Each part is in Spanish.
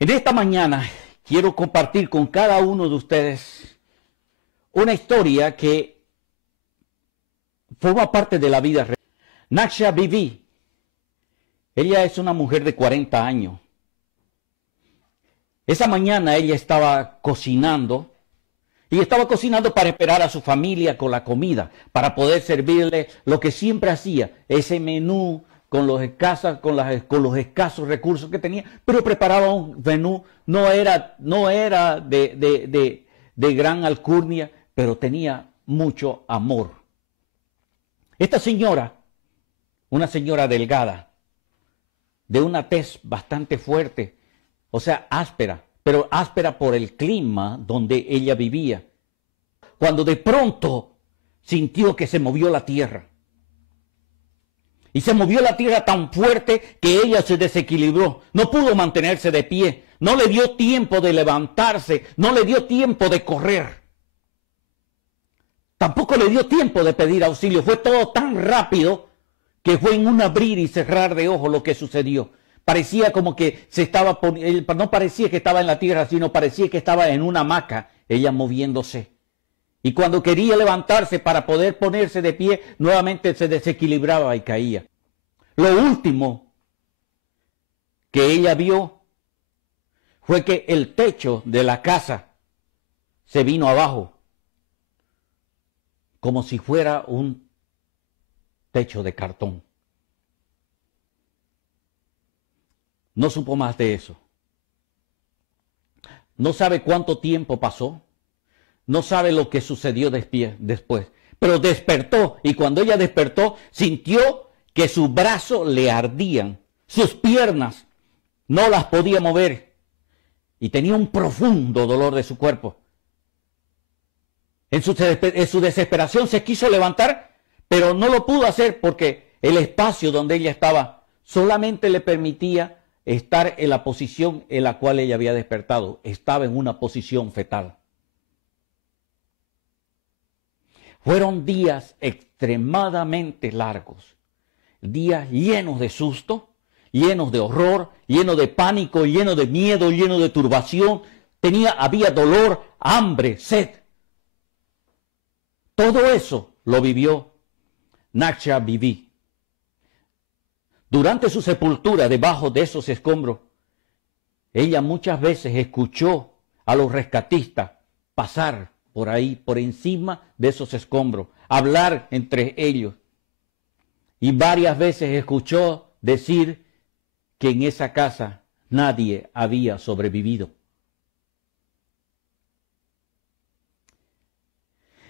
En esta mañana quiero compartir con cada uno de ustedes una historia que forma parte de la vida real. Naksha Bibi, ella es una mujer de 40 años. Esa mañana ella estaba cocinando y estaba cocinando para esperar a su familia con la comida, para poder servirle lo que siempre hacía, ese menú con los escasos recursos que tenía, pero preparaba un menú, no era de gran alcurnia, pero tenía mucho amor. Esta señora, una señora delgada, de una tez bastante fuerte, o sea, áspera, pero áspera por el clima donde ella vivía, cuando de pronto sintió que se movió la tierra. Y se movió la tierra tan fuerte que ella se desequilibró. No pudo mantenerse de pie. No le dio tiempo de levantarse. No le dio tiempo de correr. Tampoco le dio tiempo de pedir auxilio. Fue todo tan rápido que fue en un abrir y cerrar de ojos lo que sucedió. Parecía como que no parecía que estaba en la tierra, sino parecía que estaba en una hamaca, ella moviéndose. Y cuando quería levantarse para poder ponerse de pie, nuevamente se desequilibraba y caía. Lo último que ella vio fue que el techo de la casa se vino abajo, como si fuera un techo de cartón. No supo más de eso. No sabe cuánto tiempo pasó. No sabe lo que sucedió después, pero despertó, y cuando ella despertó sintió que sus brazos le ardían, sus piernas no las podía mover y tenía un profundo dolor de su cuerpo. En su desesperación se quiso levantar, pero no lo pudo hacer porque el espacio donde ella estaba solamente le permitía estar en la posición en la cual ella había despertado. Estaba en una posición fetal. Fueron días extremadamente largos, días llenos de susto, llenos de horror, llenos de pánico, llenos de miedo, llenos de turbación. Había dolor, hambre, sed. Todo eso lo vivió Naksha Bibi. Durante su sepultura debajo de esos escombros, ella muchas veces escuchó a los rescatistas pasar por ahí, por encima de esos escombros, hablar entre ellos. Y varias veces escuchó decir que en esa casa nadie había sobrevivido.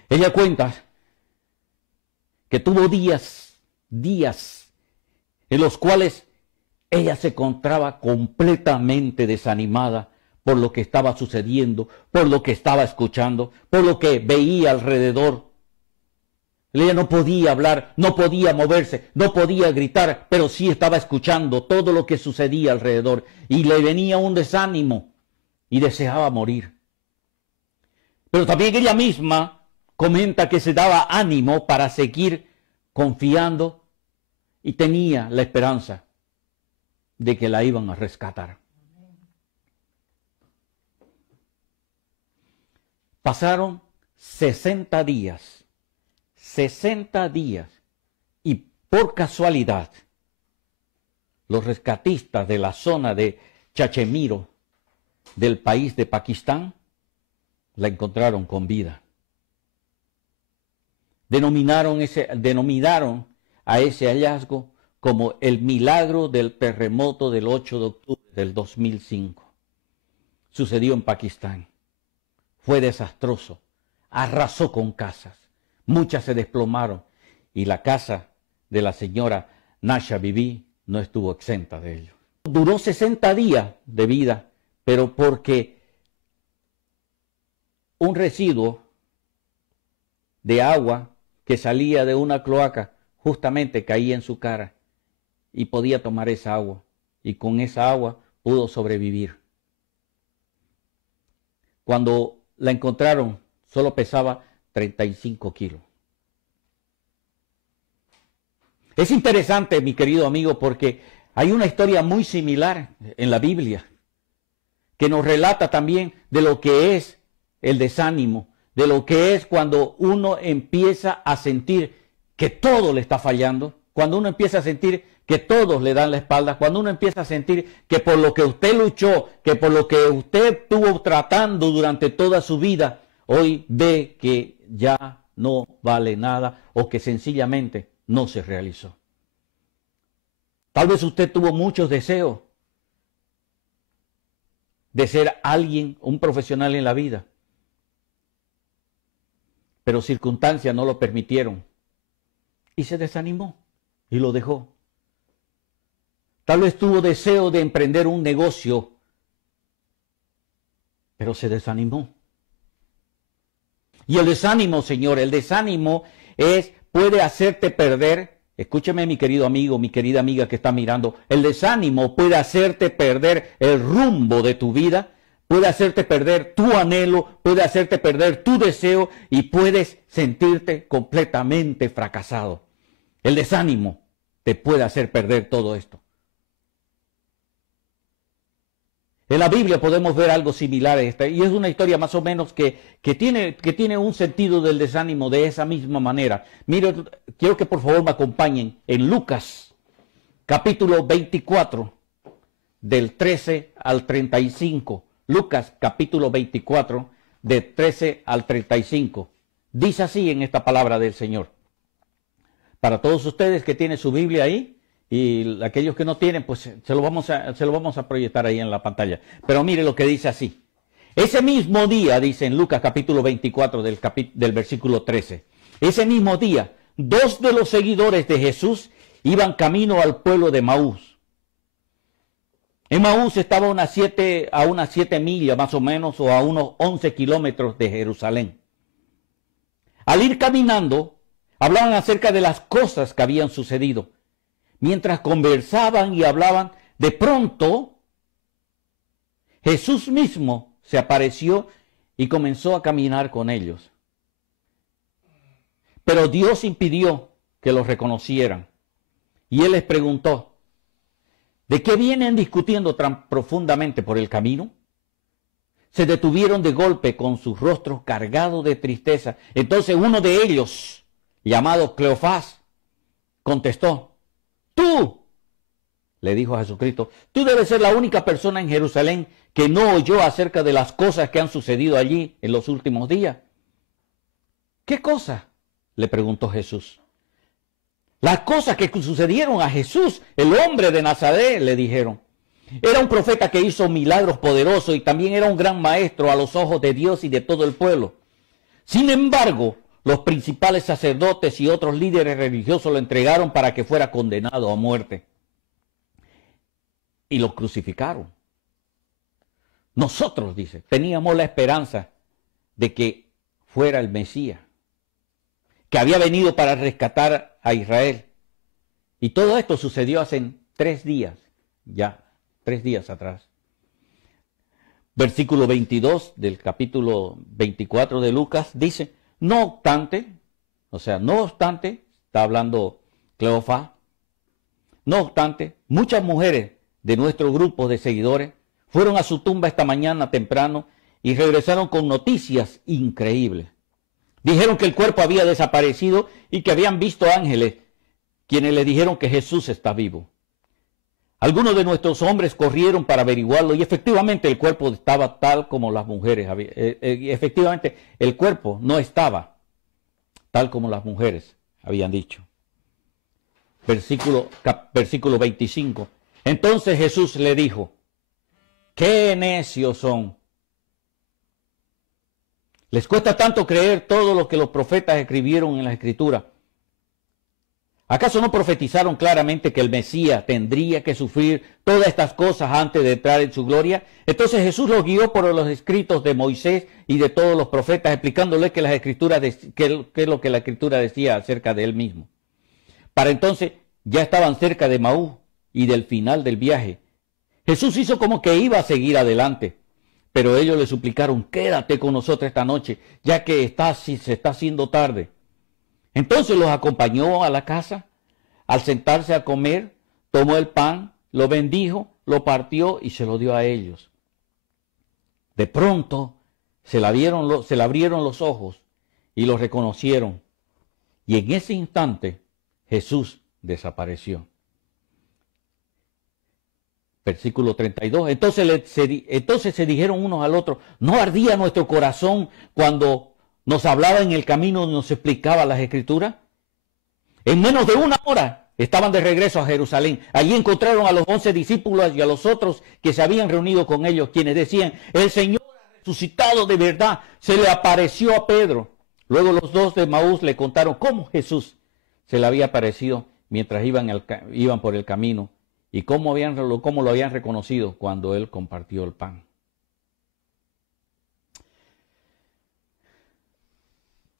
Ella cuenta que tuvo días en los cuales ella se encontraba completamente desanimada por lo que estaba sucediendo, por lo que estaba escuchando, por lo que veía alrededor. Ella no podía hablar, no podía moverse, no podía gritar, pero sí estaba escuchando todo lo que sucedía alrededor. Y le venía un desánimo y deseaba morir. Pero también ella misma comenta que se daba ánimo para seguir confiando y tenía la esperanza de que la iban a rescatar. Pasaron 60 días, y por casualidad, los rescatistas de la zona de Cachemiro, del país de Pakistán, la encontraron con vida. Denominaron a ese hallazgo como el milagro del terremoto del 8 de octubre del 2005. Sucedió en Pakistán. Fue desastroso, arrasó con casas, muchas se desplomaron y la casa de la señora Naksha Bibi no estuvo exenta de ello. Duró 60 días de vida, pero porque un residuo de agua que salía de una cloaca justamente caía en su cara y podía tomar esa agua, y con esa agua pudo sobrevivir. Cuando la encontraron, solo pesaba 35 kilos. Es interesante, mi querido amigo, porque hay una historia muy similar en la Biblia. que nos relata también de lo que es el desánimo, de lo que es cuando uno empieza a sentir que todo le está fallando, cuando uno empieza a sentir que todos le dan la espalda, cuando uno empieza a sentir que por lo que usted luchó, que por lo que usted estuvo tratando durante toda su vida, hoy ve que ya no vale nada o que sencillamente no se realizó. Tal vez usted tuvo muchos deseos de ser alguien, un profesional en la vida, pero circunstancias no lo permitieron y se desanimó y lo dejó. Tal vez tuvo deseo de emprender un negocio, pero se desanimó. Y el desánimo, Señor, el desánimo puede hacerte perder, escúcheme mi querido amigo, mi querida amiga que está mirando, el desánimo puede hacerte perder el rumbo de tu vida, puede hacerte perder tu anhelo, puede hacerte perder tu deseo y puedes sentirte completamente fracasado. El desánimo te puede hacer perder todo esto. En la Biblia podemos ver algo similar a esta, y es una historia más o menos que tiene un sentido del desánimo de esa misma manera. Mire, quiero que por favor me acompañen en Lucas, capítulo 24, del 13 al 35. Lucas, capítulo 24, del 13 al 35. Dice así en esta palabra del Señor. Para todos ustedes que tienen su Biblia ahí, y aquellos que no tienen, pues se lo vamos a proyectar ahí en la pantalla. Pero mire lo que dice así. Ese mismo día, dice en Lucas capítulo 24 del versículo 13. Ese mismo día, dos de los seguidores de Jesús iban camino al pueblo de Emaús. Emaús estaba a unas 7 millas más o menos, o a unos 11 kilómetros de Jerusalén. Al ir caminando, hablaban acerca de las cosas que habían sucedido. Mientras conversaban y hablaban, de pronto Jesús mismo se apareció y comenzó a caminar con ellos. Pero Dios impidió que los reconocieran. Y Él les preguntó, ¿de qué vienen discutiendo tan profundamente por el camino? Se detuvieron de golpe con sus rostros cargados de tristeza. Entonces uno de ellos, llamado Cleofás, contestó, tú, le dijo a Jesucristo, tú debes ser la única persona en Jerusalén que no oyó acerca de las cosas que han sucedido allí en los últimos días. ¿Qué cosa? Le preguntó Jesús. Las cosas que sucedieron a Jesús, el hombre de Nazaret, le dijeron. Era un profeta que hizo milagros poderosos y también era un gran maestro a los ojos de Dios y de todo el pueblo. Sin embargo, los principales sacerdotes y otros líderes religiosos lo entregaron para que fuera condenado a muerte. Y lo crucificaron. Nosotros, dice, teníamos la esperanza de que fuera el Mesías, que había venido para rescatar a Israel. Y todo esto sucedió hace 3 días, ya 3 días atrás. Versículo 22 del capítulo 24 de Lucas dice, no obstante, está hablando Cleofás, no obstante, muchas mujeres de nuestro grupo de seguidores fueron a su tumba esta mañana temprano y regresaron con noticias increíbles. Dijeron que el cuerpo había desaparecido y que habían visto ángeles, quienes le dijeron que Jesús está vivo. Algunos de nuestros hombres corrieron para averiguarlo y efectivamente el cuerpo estaba tal como las mujeres habían. Efectivamente el cuerpo no estaba tal como las mujeres habían dicho. Versículo 25. Entonces Jesús le dijo, ¡qué necios son! Les cuesta tanto creer todo lo que los profetas escribieron en la Escritura. ¿Acaso no profetizaron claramente que el Mesías tendría que sufrir todas estas cosas antes de entrar en su gloria? Entonces Jesús los guió por los escritos de Moisés y de todos los profetas, explicándoles que qué es lo que la Escritura decía acerca de él mismo. Para entonces ya estaban cerca de Emaús y del final del viaje. Jesús hizo como que iba a seguir adelante, pero ellos le suplicaron, quédate con nosotros esta noche, ya que se está haciendo tarde. Entonces los acompañó a la casa. Al sentarse a comer, tomó el pan, lo bendijo, lo partió y se lo dio a ellos. De pronto se le abrieron los ojos y lo reconocieron. Y en ese instante Jesús desapareció. Versículo 32. Entonces se dijeron unos al otro, ¿no ardía nuestro corazón cuando nos hablaba en el camino y nos explicaba las Escrituras? En menos de una hora estaban de regreso a Jerusalén. Allí encontraron a los 11 discípulos y a los otros que se habían reunido con ellos, quienes decían, el Señor ha resucitado de verdad. Se le apareció a Pedro. Luego los dos de Maús le contaron cómo Jesús se le había aparecido mientras iban por el camino y cómo lo habían reconocido cuando él compartió el pan.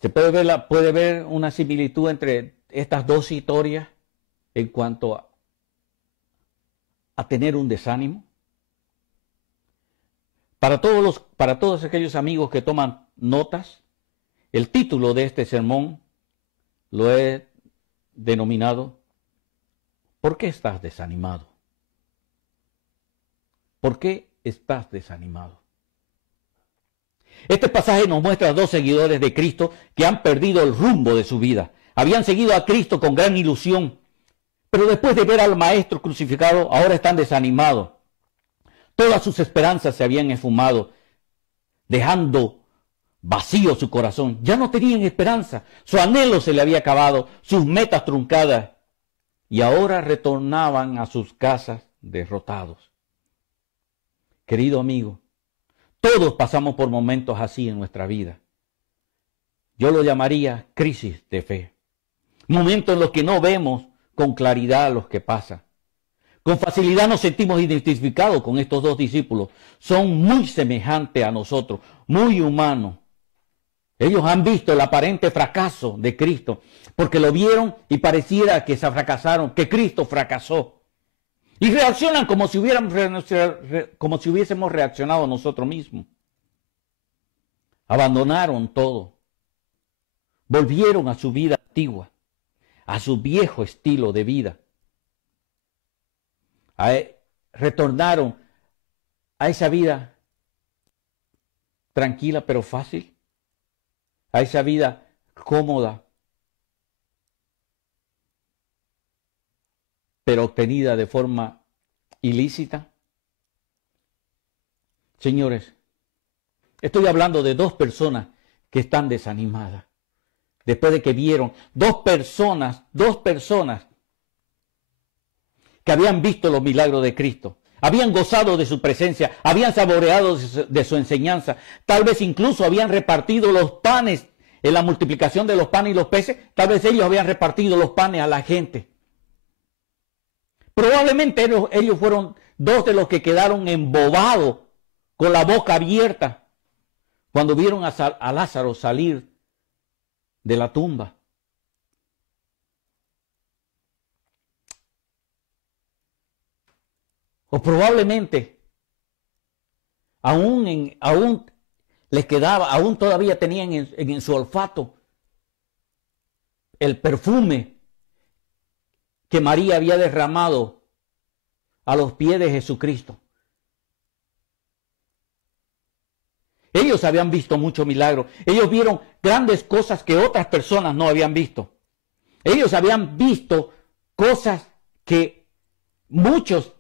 Se puede ver una similitud entre estas dos historias en cuanto a tener un desánimo. Para todos aquellos amigos que toman notas, el título de este sermón lo he denominado ¿Por qué estás desanimado? ¿Por qué estás desanimado? Este pasaje nos muestra a dos seguidores de Cristo que han perdido el rumbo de su vida. Habían seguido a Cristo con gran ilusión, pero después de ver al Maestro crucificado, ahora están desanimados. Todas sus esperanzas se habían esfumado, dejando vacío su corazón. Ya no tenían esperanza. Su anhelo se le había acabado, sus metas truncadas, y ahora retornaban a sus casas derrotados. Querido amigo, todos pasamos por momentos así en nuestra vida. Yo lo llamaría crisis de fe. Momentos en los que no vemos con claridad lo que pasa. Con facilidad nos sentimos identificados con estos dos discípulos. Son muy semejantes a nosotros, muy humanos. Ellos han visto el aparente fracaso de Cristo, porque lo vieron y pareciera que se fracasaron, que Cristo fracasó. Y reaccionan como si hubiésemos reaccionado nosotros mismos. Abandonaron todo. Volvieron a su vida antigua, a su viejo estilo de vida. Retornaron a esa vida tranquila pero fácil, a esa vida cómoda pero obtenida de forma ilícita. Señores, estoy hablando de dos personas que están desanimadas. Después de que vieron dos personas que habían visto los milagros de Cristo, habían gozado de su presencia, habían saboreado de su enseñanza, tal vez incluso habían repartido los panes en la multiplicación de los panes y los peces, tal vez ellos habían repartido los panes a la gente. Probablemente ellos fueron dos de los que quedaron embobados, con la boca abierta, cuando vieron a Lázaro salir de la tumba. O probablemente aún les quedaba, aún todavía tenían en su olfato el perfume que María había derramado a los pies de Jesucristo. Ellos habían visto muchos milagros. Ellos vieron grandes cosas que otras personas no habían visto. Ellos habían visto cosas que muchos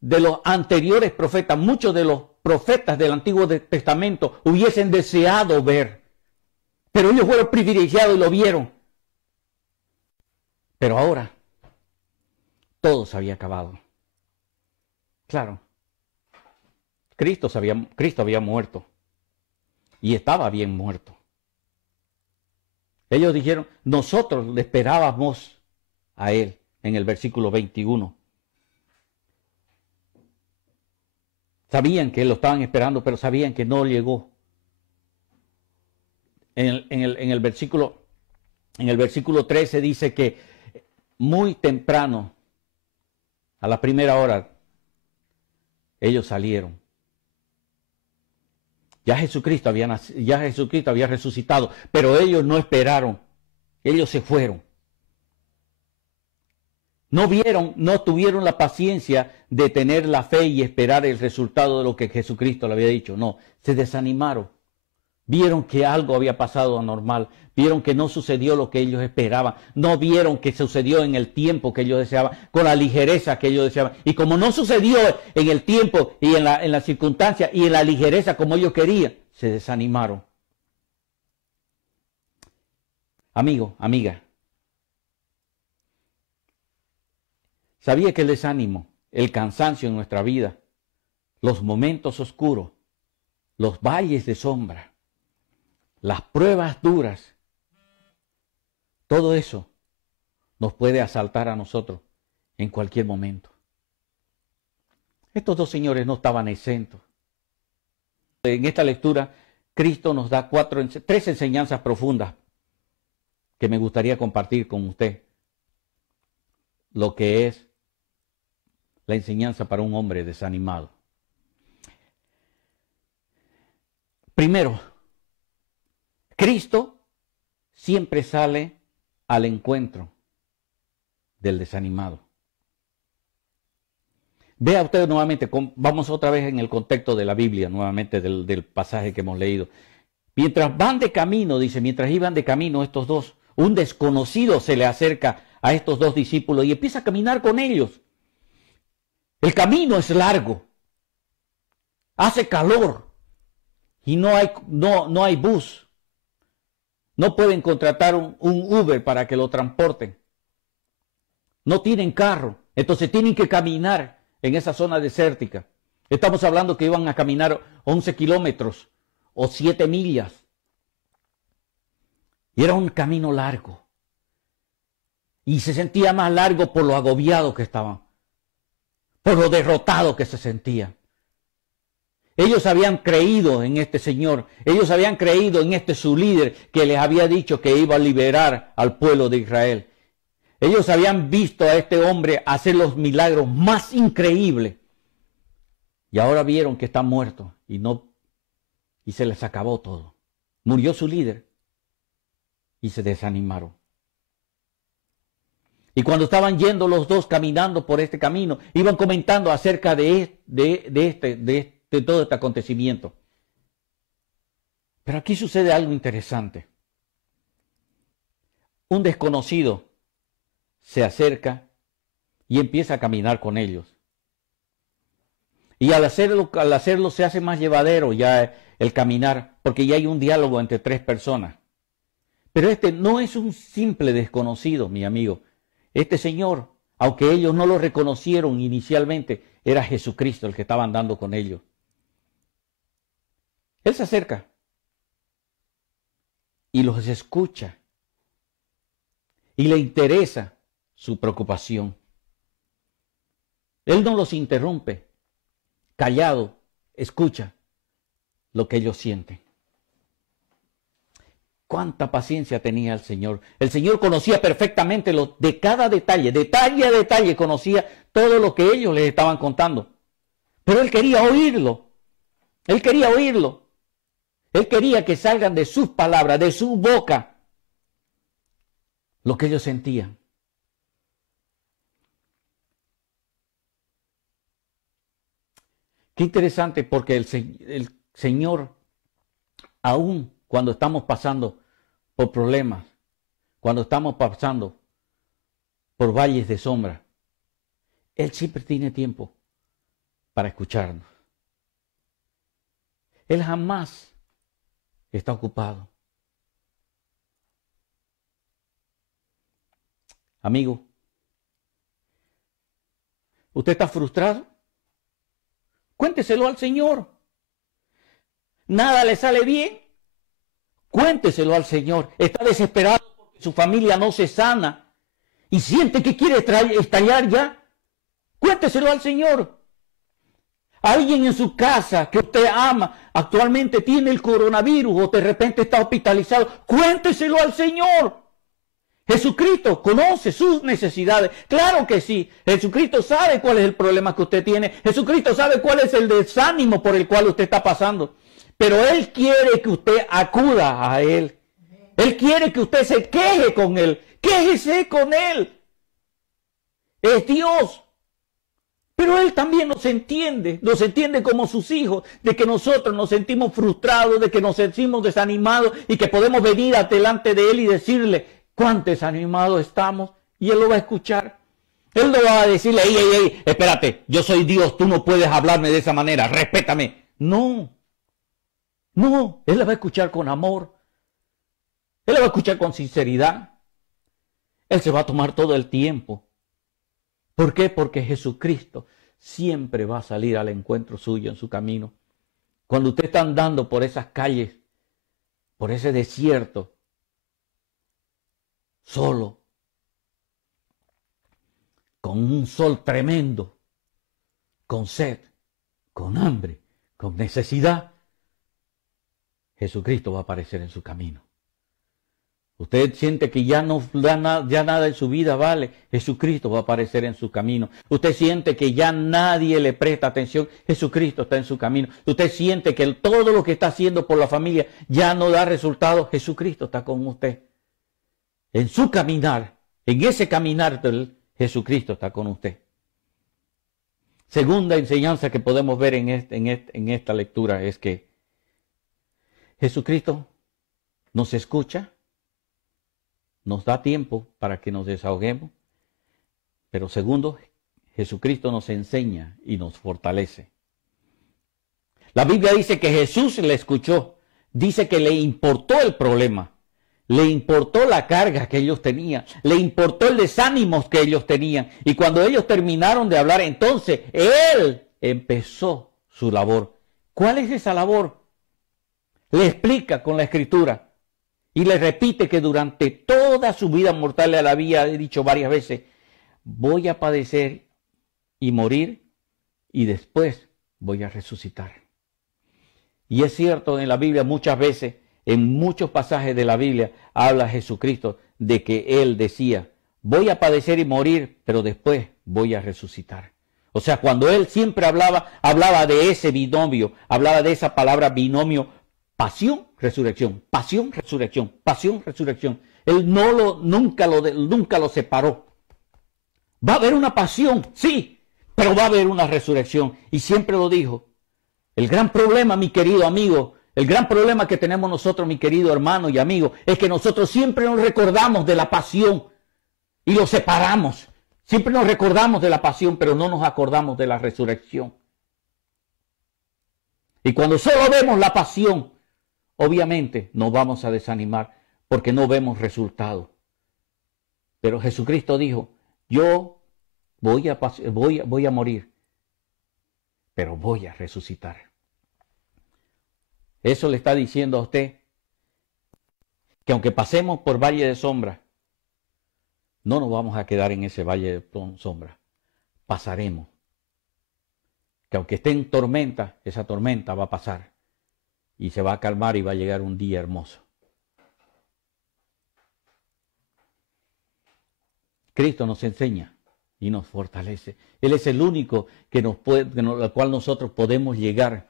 de los anteriores profetas, muchos de los profetas del Antiguo Testamento hubiesen deseado ver. Pero ellos fueron privilegiados y lo vieron. Pero ahora todo se había acabado. Claro, Cristo había muerto. Y estaba bien muerto. Ellos dijeron, nosotros le esperábamos a él, en el versículo 21. Sabían que lo estaban esperando, pero sabían que no llegó. En el versículo 13 dice que muy temprano, a la primera hora, ellos salieron. Ya Jesucristo había resucitado, pero ellos no esperaron. Ellos se fueron. No tuvieron la paciencia de tener la fe y esperar el resultado de lo que Jesucristo le había dicho. No, se desanimaron. Vieron que algo había pasado anormal. Vieron que no sucedió lo que ellos esperaban. No vieron que sucedió en el tiempo que ellos deseaban, con la ligereza que ellos deseaban. Y como no sucedió en el tiempo y en la circunstancia y en la ligereza como ellos querían, se desanimaron. Amigo, amiga, ¿sabía que el desánimo, el cansancio en nuestra vida, los momentos oscuros, los valles de sombra, las pruebas duras, todo eso nos puede asaltar a nosotros en cualquier momento? Estos dos señores no estaban exentos. En esta lectura, Cristo nos da tres enseñanzas profundas que me gustaría compartir con usted. Lo que es la enseñanza para un hombre desanimado. Primero, Cristo siempre sale al encuentro del desanimado. Vea usted nuevamente, vamos otra vez en el contexto de la Biblia, nuevamente del pasaje que hemos leído. Mientras van de camino, dice, mientras iban de camino estos dos, un desconocido se le acerca a estos dos discípulos y empieza a caminar con ellos. El camino es largo, hace calor y no hay bus. No pueden contratar un Uber para que lo transporten. No tienen carro, entonces tienen que caminar en esa zona desértica. Estamos hablando que iban a caminar 11 kilómetros o 7 millas. Y era un camino largo. Y se sentía más largo por lo agobiado que estaban, por lo derrotado que se sentían. Ellos habían creído en este Señor, ellos habían creído en este su líder que les había dicho que iba a liberar al pueblo de Israel. Ellos habían visto a este hombre hacer los milagros más increíbles. Y ahora vieron que está muerto y se les acabó todo. Murió su líder y se desanimaron. Y cuando estaban yendo los dos caminando por este camino, iban comentando acerca de todo este acontecimiento. Pero aquí sucede algo interesante. Un desconocido se acerca y empieza a caminar con ellos. Y al hacerlo se hace más llevadero ya el caminar, porque ya hay un diálogo entre tres personas. Pero este no es un simple desconocido, mi amigo. Este señor, aunque ellos no lo reconocieron inicialmente, era Jesucristo el que estaba andando con ellos. Él se acerca y los escucha y le interesa su preocupación. Él no los interrumpe, callado, escucha lo que ellos sienten. Cuánta paciencia tenía el Señor. El Señor conocía perfectamente de cada detalle, detalle a detalle, conocía todo lo que ellos les estaban contando. Pero Él quería oírlo. Él quería oírlo. Él quería que salgan de sus palabras, de su boca, lo que ellos sentían. Qué interesante, porque el Señor, aún cuando estamos pasando por problemas, cuando estamos pasando por valles de sombra, Él siempre tiene tiempo para escucharnos. Él jamás está ocupado. Amigo, ¿usted está frustrado? Cuénteselo al Señor. ¿Nada le sale bien? Cuénteselo al Señor. Está desesperado porque su familia no se sana y siente que quiere estallar ya. Cuénteselo al Señor. Alguien en su casa que usted ama actualmente tiene el coronavirus o de repente está hospitalizado. Cuénteselo al Señor. Jesucristo conoce sus necesidades. Claro que sí. Jesucristo sabe cuál es el problema que usted tiene. Jesucristo sabe cuál es el desánimo por el cual usted está pasando. Pero Él quiere que usted acuda a Él. Él quiere que usted se queje con Él. Quéjese con Él. Es Dios. Pero Él también nos entiende como sus hijos, de que nosotros nos sentimos frustrados, de que nos sentimos desanimados y que podemos venir delante de Él y decirle cuán desanimados estamos y Él lo va a escuchar. Él no va a decirle, ey, espérate, yo soy Dios, tú no puedes hablarme de esa manera, respétame. No, Él la va a escuchar con amor, Él la va a escuchar con sinceridad, Él se va a tomar todo el tiempo. ¿Por qué? Porque Jesucristo siempre va a salir al encuentro suyo en su camino. Cuando usted está andando por esas calles, por ese desierto, solo, con un sol tremendo, con sed, con hambre, con necesidad, Jesucristo va a aparecer en su camino. Usted siente que ya nada en su vida vale, Jesucristo va a aparecer en su camino. Usted siente que ya nadie le presta atención, Jesucristo está en su camino. Usted siente que todo lo que está haciendo por la familia ya no da resultado, Jesucristo está con usted. En su caminar, en ese caminar Jesucristo está con usted. Segunda enseñanza que podemos ver en esta lectura es que Jesucristo nos escucha, nos da tiempo para que nos desahoguemos, pero segundo, Jesucristo nos enseña y nos fortalece. La Biblia dice que Jesús le escuchó, dice que le importó el problema, le importó la carga que ellos tenían, le importó el desánimo que ellos tenían, y cuando ellos terminaron de hablar, entonces Él empezó su labor. ¿Cuál es esa labor? Le explica con la Escritura. Y le repite que durante toda su vida mortal le había dicho varias veces, voy a padecer y morir y después voy a resucitar. Y es cierto, en la Biblia muchas veces, en muchos pasajes de la Biblia, habla Jesucristo de que Él decía, voy a padecer y morir, pero después voy a resucitar. O sea, cuando Él siempre hablaba de ese binomio, hablaba de esa palabra binomio, pasión, resurrección, pasión, resurrección, pasión, resurrección. Él nunca lo separó. Va a haber una pasión, sí, pero va a haber una resurrección. Y siempre lo dijo. El gran problema, mi querido amigo, el gran problema que tenemos nosotros, mi querido hermano y amigo, es que nosotros siempre nos recordamos de la pasión y lo separamos. Siempre nos recordamos de la pasión, pero no nos acordamos de la resurrección. Y cuando solo vemos la pasión, obviamente nos vamos a desanimar porque no vemos resultados. Pero Jesucristo dijo, yo voy a morir, pero voy a resucitar. Eso le está diciendo a usted que aunque pasemos por valle de sombra, no nos vamos a quedar en ese valle de sombra. Pasaremos. Que aunque esté en tormenta, esa tormenta va a pasar. Y se va a calmar y va a llegar un día hermoso. Cristo nos enseña y nos fortalece. Él es el único al cual nosotros podemos llegar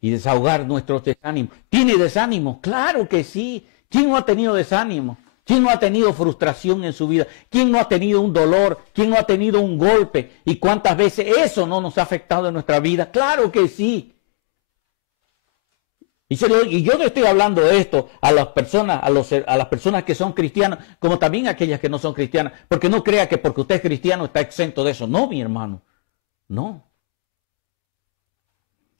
y desahogar nuestros desánimos. ¿Tiene desánimo? Claro que sí. ¿Quién no ha tenido desánimo? ¿Quién no ha tenido frustración en su vida? ¿Quién no ha tenido un dolor? ¿Quién no ha tenido un golpe? ¿Y cuántas veces eso no nos ha afectado en nuestra vida? Claro que sí. Y yo le estoy hablando de esto a las personas que son cristianas, como también a aquellas que no son cristianas, porque no crea que porque usted es cristiano está exento de eso. No, mi hermano, no.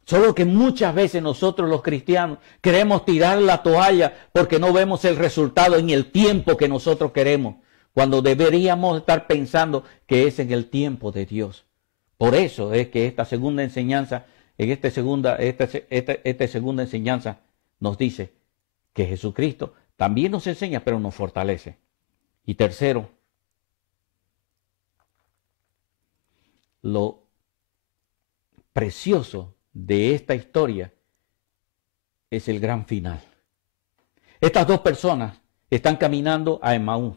Solo que muchas veces nosotros los cristianos queremos tirar la toalla porque no vemos el resultado en el tiempo que nosotros queremos, cuando deberíamos estar pensando que es en el tiempo de Dios. Por eso es que esta segunda enseñanza, esta segunda enseñanza nos dice que Jesucristo también nos enseña, pero nos fortalece. Y tercero, lo precioso de esta historia es el gran final. Estas dos personas están caminando a Emaús.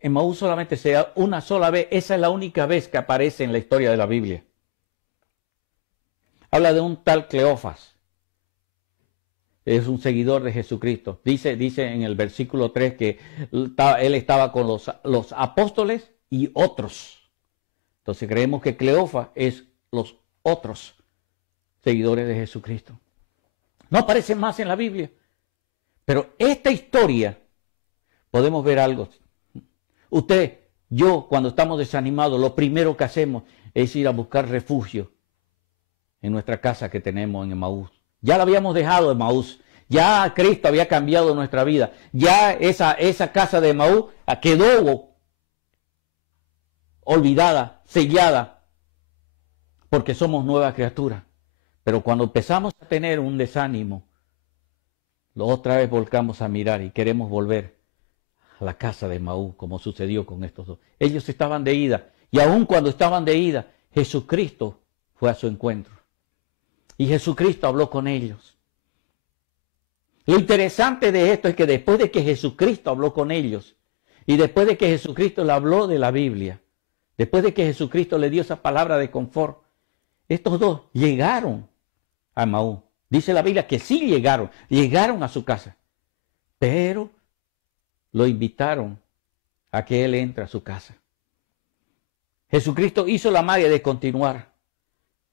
Emaús solamente se da una sola vez, esa es la única vez que aparece en la historia de la Biblia. Habla de un tal Cleofas. Es un seguidor de Jesucristo. Dice en el versículo 3 que él estaba con los apóstoles y otros. Entonces creemos que Cleofas es los otros seguidores de Jesucristo. No aparece más en la Biblia. Pero esta historia, podemos ver algo. Usted, yo, cuando estamos desanimados, lo primero que hacemos es ir a buscar refugio en nuestra casa que tenemos en Emaús. Ya la habíamos dejado en Emaús. Ya Cristo había cambiado nuestra vida. Ya esa casa de Emaús quedó olvidada, sellada, porque somos nuevas criaturas. Pero cuando empezamos a tener un desánimo, otra vez volcamos a mirar y queremos volver a la casa de Emaús, como sucedió con estos dos. Ellos estaban de ida, y aun cuando estaban de ida, Jesucristo fue a su encuentro. Y Jesucristo habló con ellos. Lo interesante de esto es que después de que Jesucristo habló con ellos, y después de que Jesucristo le habló de la Biblia, después de que Jesucristo le dio esa palabra de confort, estos dos llegaron a Emaús. Dice la Biblia que sí llegaron a su casa, pero lo invitaron a que él entre a su casa. Jesucristo hizo la magia de continuar.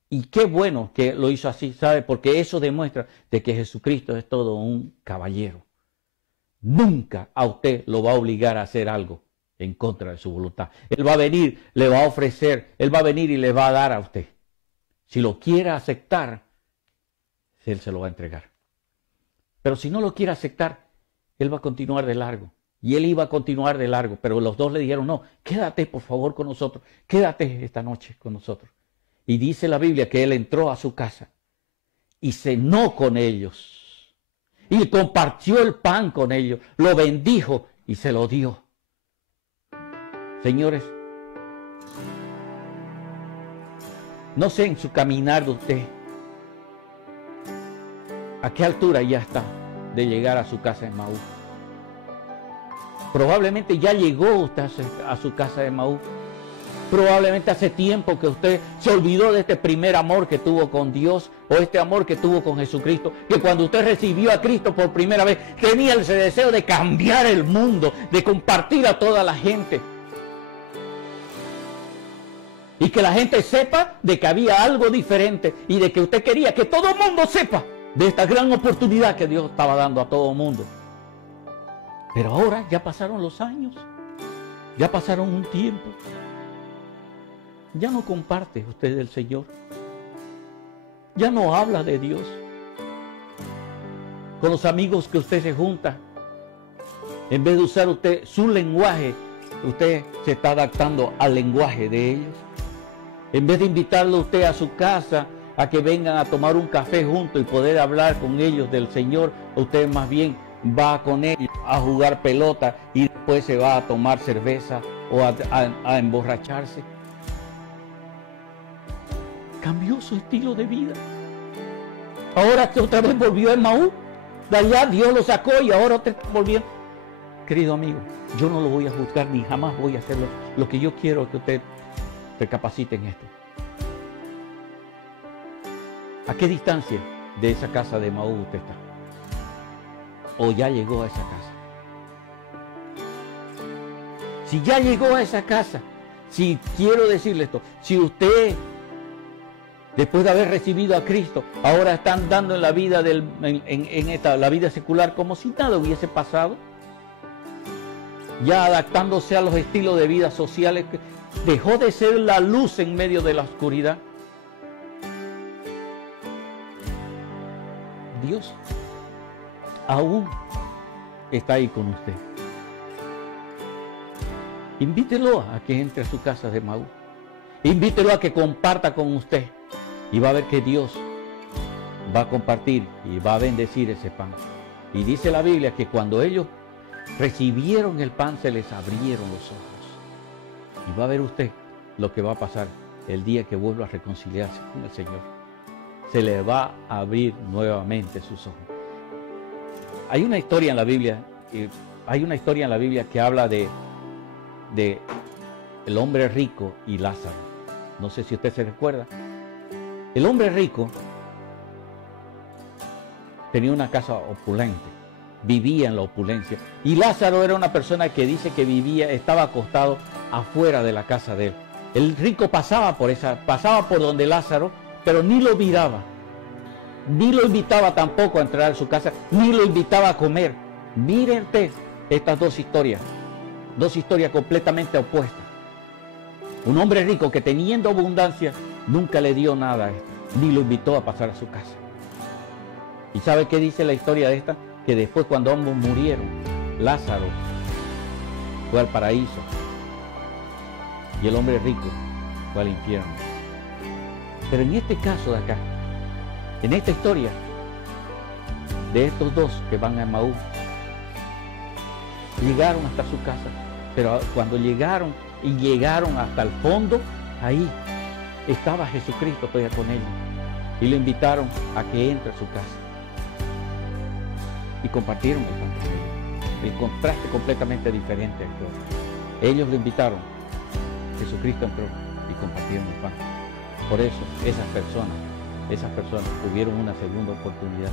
Y qué bueno que lo hizo así, ¿sabe? Porque eso demuestra de que Jesucristo es todo un caballero. Nunca a usted lo va a obligar a hacer algo en contra de su voluntad. Él va a venir, le va a ofrecer, él va a venir y le va a dar a usted. Si lo quiere aceptar, él se lo va a entregar. Pero si no lo quiere aceptar, él va a continuar de largo. Y él iba a continuar de largo, pero los dos le dijeron, no, quédate por favor con nosotros, quédate esta noche con nosotros. Y dice la Biblia que él entró a su casa y cenó con ellos. Y compartió el pan con ellos, lo bendijo y se lo dio. Señores, no sé en su caminar de usted, ¿a qué altura ya está de llegar a su casa de Emaús? Probablemente ya llegó usted a su casa de Emaús. Probablemente hace tiempo que usted se olvidó de este primer amor que tuvo con Dios o este amor que tuvo con Jesucristo. Que cuando usted recibió a Cristo por primera vez, tenía ese deseo de cambiar el mundo, de compartir a toda la gente. Y que la gente sepa de que había algo diferente y de que usted quería que todo el mundo sepa de esta gran oportunidad que Dios estaba dando a todo el mundo. Pero ahora ya pasaron los años, ya pasaron un tiempo. Ya no comparte usted del Señor. Ya no habla de Dios. Con los amigos que usted se junta, en vez de usar usted su lenguaje, usted se está adaptando al lenguaje de ellos. En vez de invitarlo usted a su casa, a que vengan a tomar un café juntos y poder hablar con ellos del Señor, usted más bien va con ellos a jugar pelota y después se va a tomar cerveza o a emborracharse. Cambió su estilo de vida. Ahora otra vez volvió a Emaús. De allá Dios lo sacó y ahora usted está volviendo. Querido amigo, yo no lo voy a juzgar ni jamás voy a hacerlo. Lo que yo quiero es que usted recapacite en esto. ¿A qué distancia de esa casa de Emaús usted está? ¿O ya llegó a esa casa? Si ya llegó a esa casa, si quiero decirle esto, si usted después de haber recibido a Cristo, ahora está andando en la vida la vida secular como si nada hubiese pasado, ya adaptándose a los estilos de vida sociales, dejó de ser la luz en medio de la oscuridad. Dios aún está ahí con usted. Invítelo a que entre a su casa de Emaús. Invítelo a que comparta con usted. Y va a ver que Dios va a compartir y va a bendecir ese pan. Y dice la Biblia que cuando ellos recibieron el pan se les abrieron los ojos. Y va a ver usted lo que va a pasar el día que vuelva a reconciliarse con el Señor. Se le va a abrir nuevamente sus ojos. Hay una historia en la Biblia, que habla de el hombre rico y Lázaro. No sé si usted se recuerda. El hombre rico tenía una casa opulente, vivía en la opulencia. Y Lázaro era una persona que dice que estaba acostado afuera de la casa de él. El rico pasaba por donde Lázaro, pero ni lo miraba. Ni lo invitaba tampoco a entrar a su casa, ni lo invitaba a comer. Miren estas dos historias completamente opuestas. Un hombre rico que teniendo abundancia nunca le dio nada a esto, ni lo invitó a pasar a su casa. ¿Y sabe qué dice la historia de esta? Que después, cuando ambos murieron, Lázaro fue al paraíso y el hombre rico fue al infierno. Pero en este caso de acá, en esta historia de estos dos que van a Emaús, llegaron hasta su casa, pero cuando llegaron hasta el fondo, ahí estaba Jesucristo todavía con ellos, y lo invitaron a que entre a su casa y compartieron el pan con ellos. El contraste completamente diferente actuó. Ellos lo invitaron, Jesucristo entró y compartieron el pan. Por eso esas personas tuvieron una segunda oportunidad,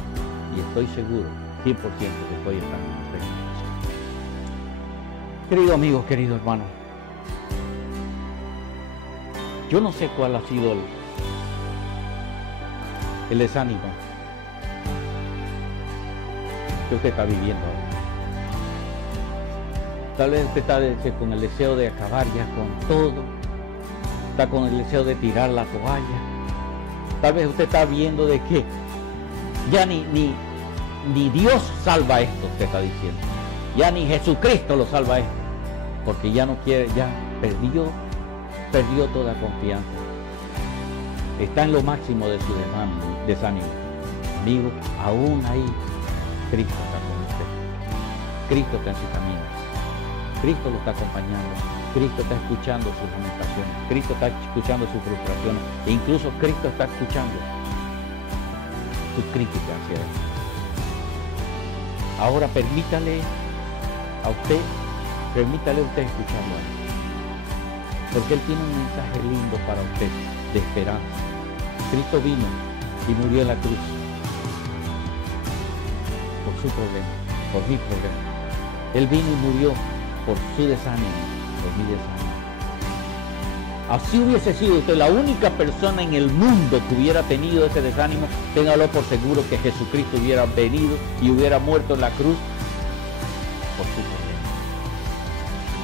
y estoy seguro 100% que estoy estando en ustedes. Querido amigo, querido hermano, yo no sé cuál ha sido el desánimo que usted está viviendo ahora. Tal vez usted está con el deseo de acabar ya con todo, está con el deseo de tirar la toalla. Tal vez usted está viendo de que ya ni Dios salva esto, usted está diciendo. Ya ni Jesucristo lo salva esto, porque ya no quiere, ya perdió toda confianza. Está en lo máximo de su desánimo. Amigo, aún ahí Cristo está con usted. Cristo está en su camino. Cristo lo está acompañando. Cristo está escuchando sus lamentaciones. Cristo está escuchando sus frustraciones. E incluso Cristo está escuchando sus críticas hacia él. Ahora permítale a usted escucharlo a él. Porque él tiene un mensaje lindo para usted, de esperanza. Cristo vino y murió en la cruz por su problema, por mi problema. Él vino y murió por su desánimo, por mi desánimo. Así hubiese sido usted la única persona en el mundo que hubiera tenido ese desánimo, téngalo por seguro que Jesucristo hubiera venido y hubiera muerto en la cruz por su problema.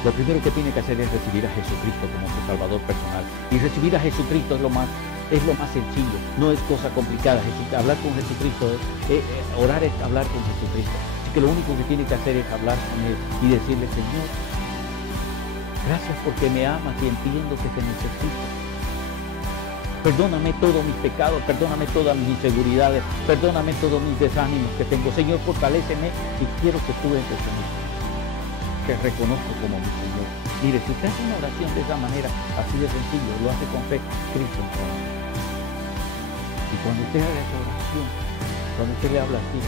Lo primero que tiene que hacer es recibir a Jesucristo como su Salvador personal. Y recibir a Jesucristo es lo más sencillo, no es cosa complicada. Hablar con Jesucristo, orar es hablar con Jesucristo. Así que lo único que tiene que hacer es hablar con Él y decirle: Señor, gracias porque me amas y entiendo que te necesito. Perdóname todos mis pecados, perdóname todas mis inseguridades, perdóname todos mis desánimos que tengo. Señor, fortaléceme y quiero que tú entres en mí, que reconozco como mi Señor. Mire, si usted hace una oración de esa manera, así de sencillo, lo hace con fe, Cristo entra. Y cuando usted haga esa oración, cuando usted le habla así,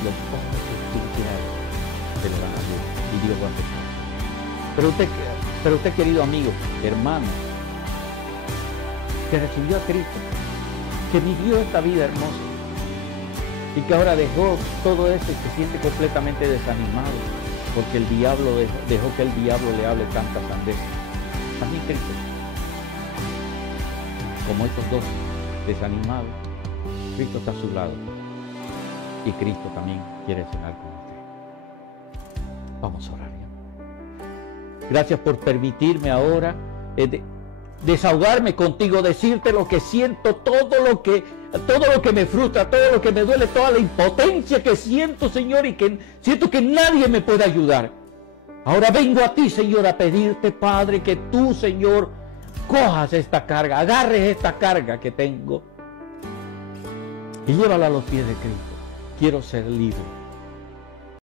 los ojos espirituales se le van a abrir y Dios va a empezar. Pero usted, querido amigo, hermano, que recibió a Cristo, que vivió esta vida hermosa y que ahora dejó todo eso y se siente completamente desanimado porque el diablo dejó que el diablo le hable tantas sandeces. También Cristo, como estos dos desanimados, Cristo está a su lado y Cristo también quiere cenar con usted. Vamos a orar. Gracias por permitirme ahora desahogarme contigo, decirte lo que siento, todo lo que me frustra, todo lo que me duele, toda la impotencia que siento, Señor, y que siento que nadie me puede ayudar. Ahora vengo a ti, Señor, a pedirte, Padre, que tú, Señor, cojas esta carga, agarres esta carga que tengo y llévala a los pies de Cristo. Quiero ser libre.